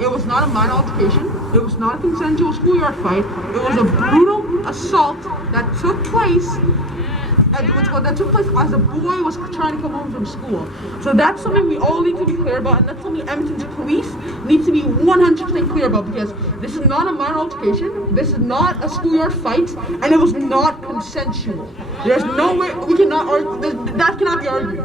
It was not a minor altercation. It was not a consensual schoolyard fight. It was a brutal assault that took place as a boy was trying to come home from school. So that's something we all need to be clear about, and that's something Edmonton's police need to be 100% clear about, because this is not a minor altercation, this is not a schoolyard fight, and it was not consensual. There's no way, we cannot argue, that cannot be argued.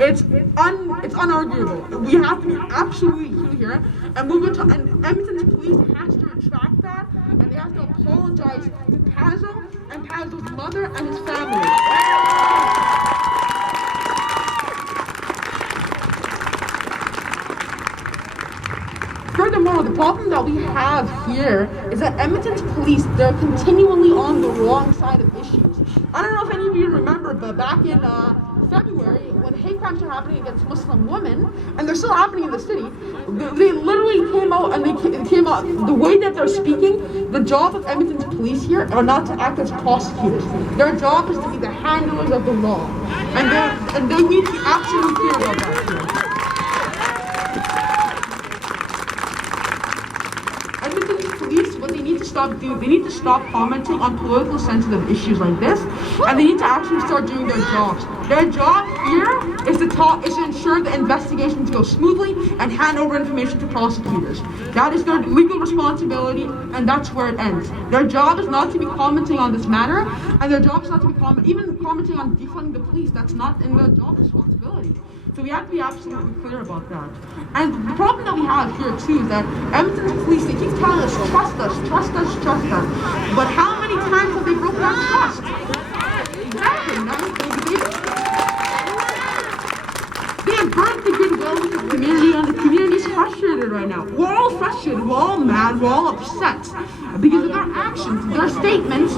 It's unarguable. We have to be absolutely clear, and and Edmonton's police has to retract that, and they have to apologize to Pazo and Pazo's mother and his family. Furthermore, the problem that we have here is that Edmonton's police, they're continually on the wrong side of issues. I don't know if any of you remember, but back in February, when hate crimes are happening against Muslim women, and they're still happening in the city, they literally came out, and they came out, the way that they're speaking, the job of Edmonton's police here are not to act as prosecutors. Their job is to be the handlers of the law. And they need to be absolutely clear about that here. Edmonton's police, what they need to stop doing, they need to stop commenting on political sensitive issues like this, and they need to actually start doing their jobs. Their job here is to ensure the investigations go smoothly and hand over information to prosecutors. That is their legal responsibility, and that's where it ends. Their job is not to be commenting on this matter, and their job is not to be even commenting on defunding the police. That's not in their job responsibility. So we have to be absolutely clear about that. And the problem that we have here too is that Edmonton's police, they keep telling us, trust us, trust us, trust us. But how many times have they broken that trust? Exactly. They have burnt the goodwill of the community, and the community is frustrated right now. We're all frustrated, we're all mad, we're all upset. Because of their actions, their statements,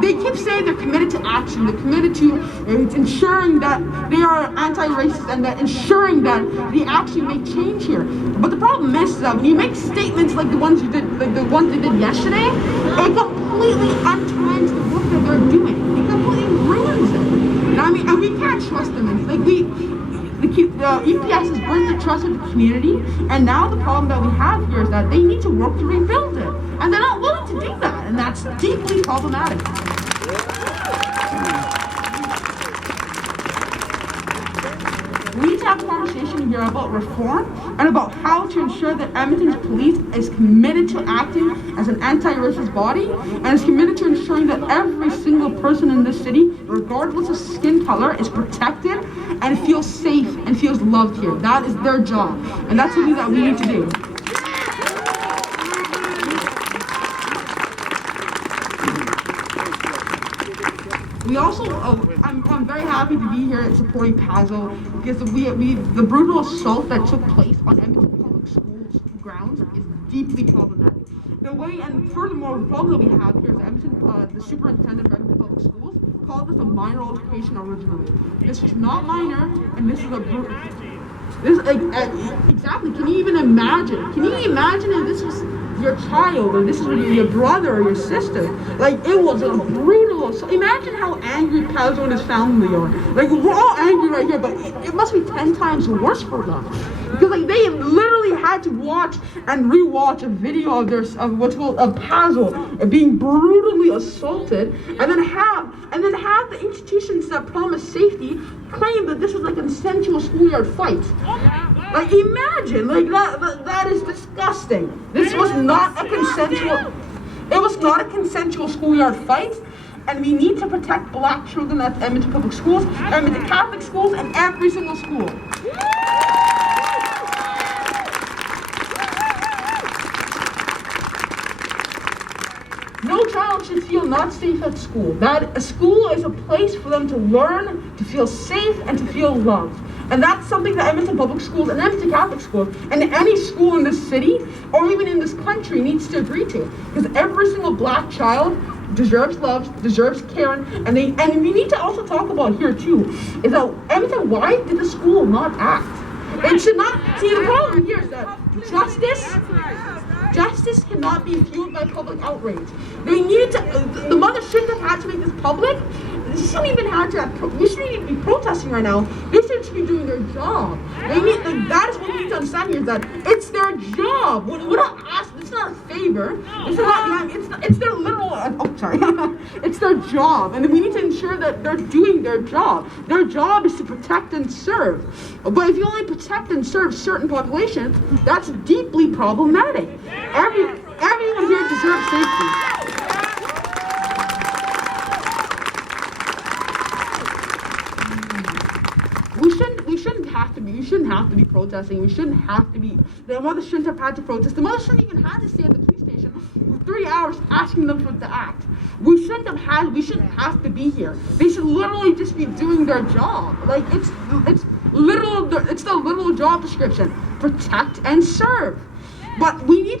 they keep saying they're committed to action, they're committed to ensuring that they are anti-racist and that ensuring that they actually make change here. But the problem is that when you make statements like the ones they did yesterday, it completely untwines the work that they're doing. It completely ruins it. And we can't trust them. The EPS has burned the trust of the community, and now the problem that we have here is that they need to work to rebuild it, and they're not willing to do that, and that's deeply problematic. We need to have a conversation here about reform and about how to ensure that Edmonton's police is committed to acting as an anti-racist body and is committed to ensuring that every single person in this city, regardless of skin color, is protected and feels safe and feels loved here. That is their job, and that's something that we need to do. We also, I'm very happy to be here supporting Pazo, because the brutal assault that took place on Edmonton Public Schools grounds is deeply problematic. And furthermore, the problem that we have here is the superintendent of Edmonton Public Schools called this a minor altercation originally. This was not minor, and this is a brutal. Exactly. Can you even imagine? Can you imagine if this was your child, or this is your brother or your sister? Like, it was a brutal assault. Imagine how angry Pazo and his family are. Like, we're all angry right here, but it must be 10 times worse for them, because they literally had to watch and rewatch a video of Pazo being brutally assaulted, and then have the institutions that promise safety claim that this was a consensual schoolyard fight. Like, imagine, that is disgusting. This was not a consensual. It was not a consensual schoolyard fight, and we need to protect Black children at Edmonton Public Schools, Edmonton Catholic schools, and every single school. No child should feel not safe at school. That a school is a place for them to learn, to feel safe, and to feel loved. And that's something that Edmonton Public Schools and Edmonton Catholic Schools and any school in this city or even in this country needs to agree to. Because every single Black child deserves love, deserves care, and we need to also talk about here too, is that Edmonton, why did the school not act? It should not, see, the problem here is that justice cannot be fueled by public outrage. The mother shouldn't have had to make this public. you shouldn't even have to. You shouldn't even be protesting right now. They should just be doing their job. They need. Like, that is what we need to understand here. Is that it's their job. We're not asked. It's not a favor. It's not. It's their literal. Oh, sorry. It's their job, and we need to ensure that they're doing their job. Their job is to protect and serve. But if you only protect and serve certain populations, that's deeply problematic. Everyone here deserves safety. We shouldn't have to be protesting. We shouldn't have to be. The mother shouldn't have had to protest. The mother shouldn't even have to stay at the police station for 3 hours asking them for the act. We shouldn't have to be here. They should literally just be doing their job. Like it's the literal job description. Protect and serve. But we need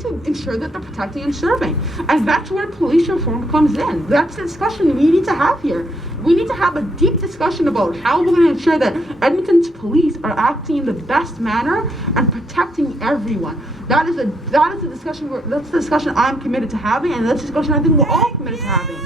to ensure that they're protecting and serving, and that's where police reform comes in. That's the discussion we need to have here. We need to have a deep discussion about how we're going to ensure that Edmonton's police are acting in the best manner and protecting everyone. That's the discussion I'm committed to having, and that's the discussion I think we're all committed to having.